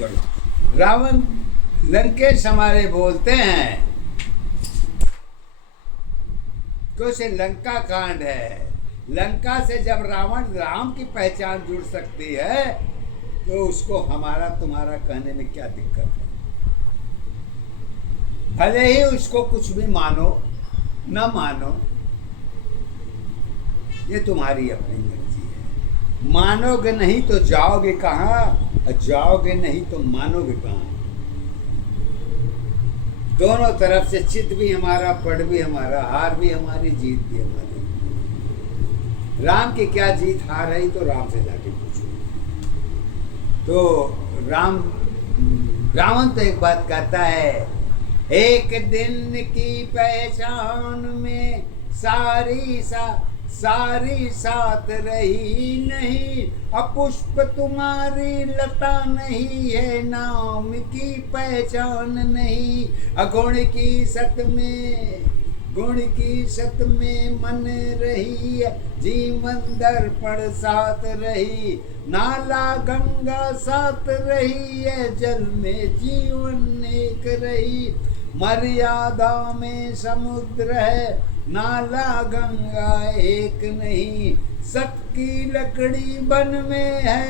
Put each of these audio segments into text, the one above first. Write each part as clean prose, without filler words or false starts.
रावण लंकेश हमारे बोलते हैं कुछ लंका कांड है। लंका से जब रावण राम की पहचान जुड़ सकती है तो उसको हमारा तुम्हारा कहने में क्या दिक्कत है। भले ही उसको कुछ भी मानो न मानो, ये तुम्हारी अपनी मर्जी है। मानोगे नहीं तो जाओगे कहाँ, और जाओगे नहीं तो मानोगे कहाँ। दोनों तरफ से चित भी हमारा, पढ़ भी हमारा, हार भी हमारी, जीत भी हमारी। राम की क्या जीत हार है तो राम से जाके पूछो। तो रावण तो एक बात कहता है, एक दिन की पहचान में सारी साथ रही नहीं, अपुष्प तुम्हारी लता नहीं है, नाम की पहचान नहीं। अगुण की सत में मन रही, जीवन दर्पण साथ रही, नाला गंगा साथ रही है, जल में जीवन एक रही। मर्यादा में समुद्र है, नाला गंगा एक नहीं, सत की लकड़ी बन में है,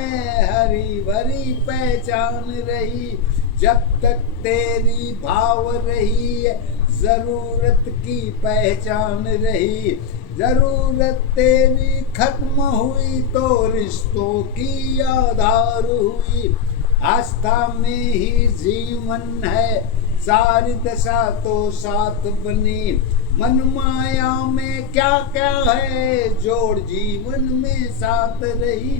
हरी भरी पहचान रही। जब तक तेरी भाव रही है, जरूरत की पहचान रही। जरूरत तेरी खत्म हुई तो रिश्तों की आधार हुई। आस्था में ही जीवन है, सारी दशा तो साथ बनी। मन माया में क्या क्या है, जोड़ जीवन में साथ रही।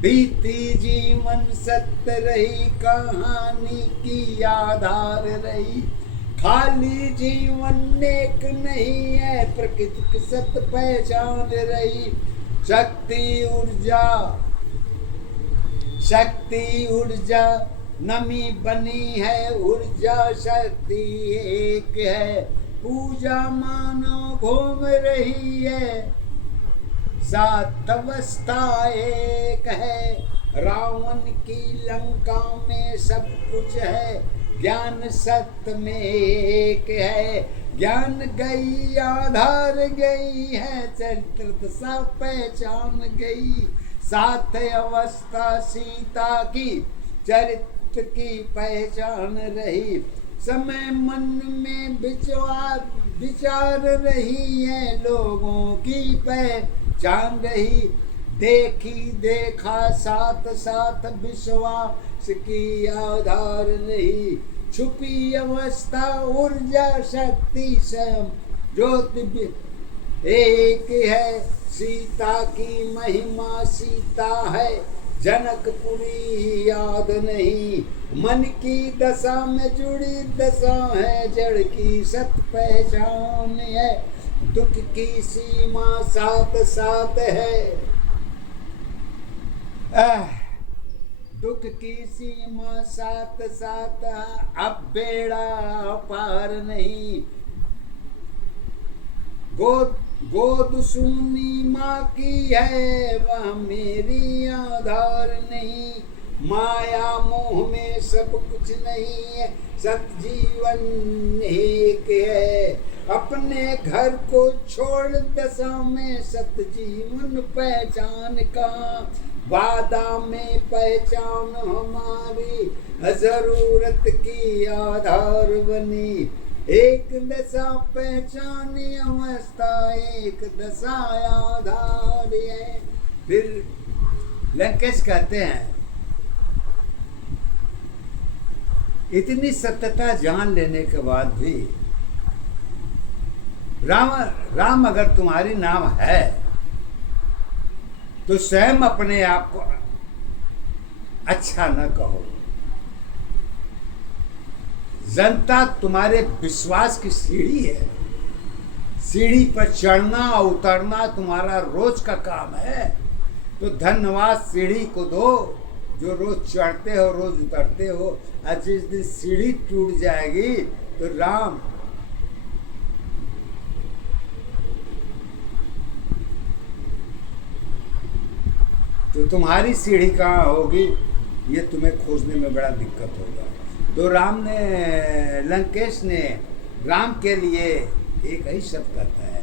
बीती जीवन सत्य रही, कहानी की आधार रही। खाली जीवन नेक नहीं है, प्रकृति की सत्य पहचान रही। शक्ति ऊर्जा नमी बनी है, ऊर्जा शक्ति एक है। पूजा मानो घूम रही है, सात अवस्था एक है। रावण की लंका में सब कुछ है, ज्ञान सत्य में एक है। ज्ञान गई आधार गई है, चरित्र दशा पहचान गई। सात अवस्था सीता की चरित्र की पहचान रही। समय मन में विचार रही है, लोगों की पहचान रही। देखी देखा साथ साथ विश्वास की आधार नहीं। छुपी अवस्था ऊर्जा शक्ति स्वयं ज्योति एक है। सीता की महिमा सीता है, जनकपुरी याद नहीं। मन की दशा में जुड़ी दशा है, जड़ की सत पहचान है। दुख की सीमा साथ साथ है, दुख की सीमा साथ साथ, अब बेड़ा पार नहीं। गोद सुनी माँ की है, वह मेरी आधार नहीं। माया मोह में सब कुछ नहीं है, सत जीवन एक है। अपने घर को छोड़ दशा में सत जीवन पहचान का। वादा में पहचान हमारी, जरूरत की आधार बनी। एक दशा पहचानी अवस्था, एक दशा आधार है। फिर लंकेश कहते हैं, इतनी सत्यता जान लेने के बाद भी राम अगर तुम्हारी नाम है तो स्वयं अपने आप को अच्छा न कहो। जनता तुम्हारे विश्वास की सीढ़ी है, सीढ़ी पर चढ़ना उतरना तुम्हारा रोज का काम है। तो धन्यवाद सीढ़ी को दो जो रोज चढ़ते हो रोज उतरते हो। और जिस दिन सीढ़ी टूट जाएगी तो राम तो तुम्हारी सीढ़ी कहाँ होगी। ये तुम्हें खोजने में बड़ा दिक्कत होगा। तो लंकेश ने राम के लिए एक ही शब्द कहता है,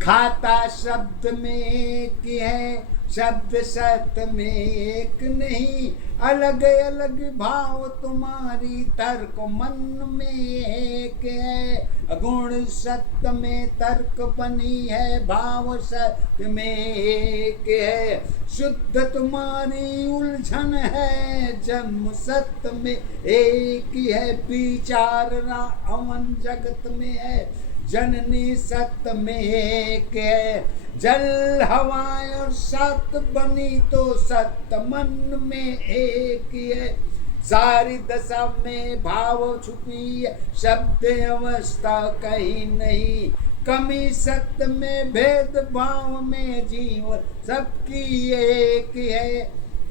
खाता शब्द में एक है, शब्द सत्य में एक नहीं, अलग अलग भाव तुम्हारी तर्क मन में एक है। गुण सत्य में तर्क बनी है, भाव सत्य में एक है। शुद्ध तुम्हारी उलझन है, जन्म सत्य में एक है। विचार अवन जगत में है, जननी सत्य में एक है। जल हवा और सत्य बनी तो सत्य मन में एक है। सारी दशा में भाव छुपी है, शब्द अवस्था कहीं नहीं। कमी सत्य में भेद भाव में जीवन सबकी एक है।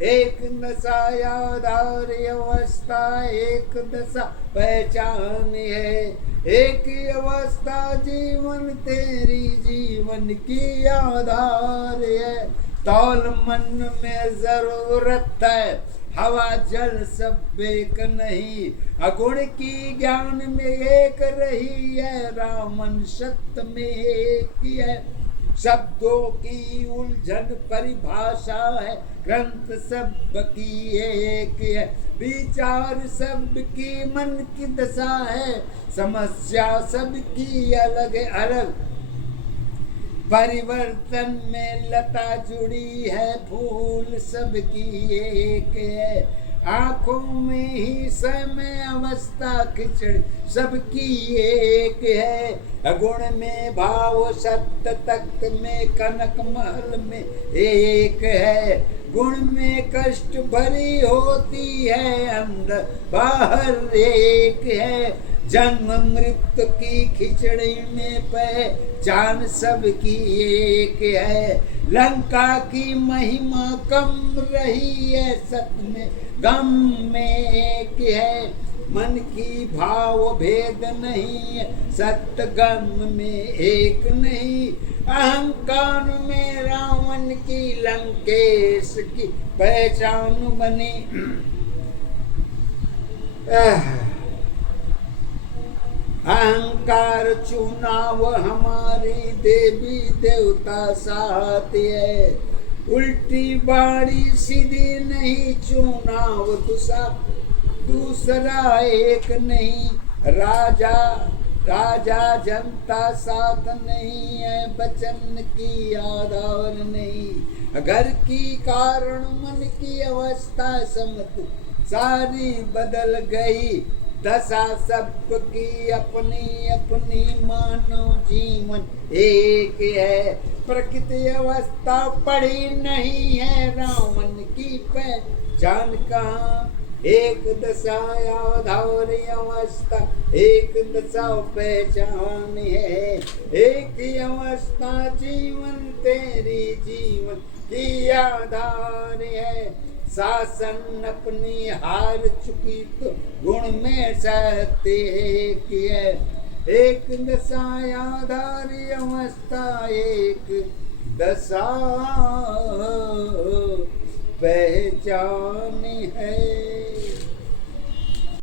एक दशा आधार अवस्था, एक दशा पहचान है। एक अवस्था जीवन तेरी जीवन की आधार है। तौल मन में जरूरत है, हवा जल सब एक नहीं। अगुण की ज्ञान में एक रही है, रामन सत्य में एक है। शब्दों की उलझन परिभाषा है, ग्रंथ सब की एक है। विचार सब की मन की दशा है, समस्या सबकी अलग अलग। परिवर्तन में लता जुड़ी है, फूल सबकी एक है। आंखों में ही समय अवस्था खिचड़ी सबकी एक है। गुण में भाव सत्य तख्त में कनक महल में एक है। गुण में कष्ट भरी होती है, अंदर बाहर एक है। जन्म मृत्यु की खिचड़ी में पहचान सबकी एक है। लंका की महिमा कम रही है, सत्य में गम में एक है। मन की भाव भेद नहीं है, सत्य गम में एक नहीं। अहंकार में रावण की लंकेश की पहचान बनी। अहंकार चुनाव हमारी देवी देवता साथ है। उल्टी बाड़ी सीधी नहीं, चुनाव दूसरा एक नहीं। राजा जनता साथ नहीं है, वचन की आधार नहीं। घर की कारण मन की अवस्था समझ सारी बदल गई। दशा सबकी अपनी अपनी, मानव जीवन एक है। प्रकृति अवस्था पड़ी नहीं है, रावण की पहचान कहाँ। एक दशा आधार अवस्था, एक दशा पहचान है। एक ही अवस्था जीवन तेरी जीवन की आधार है। शासन अपनी हार चुकी तो गुण में सत्य एक है। एक दशा आधार अवस्था, एक दशा पहचान है।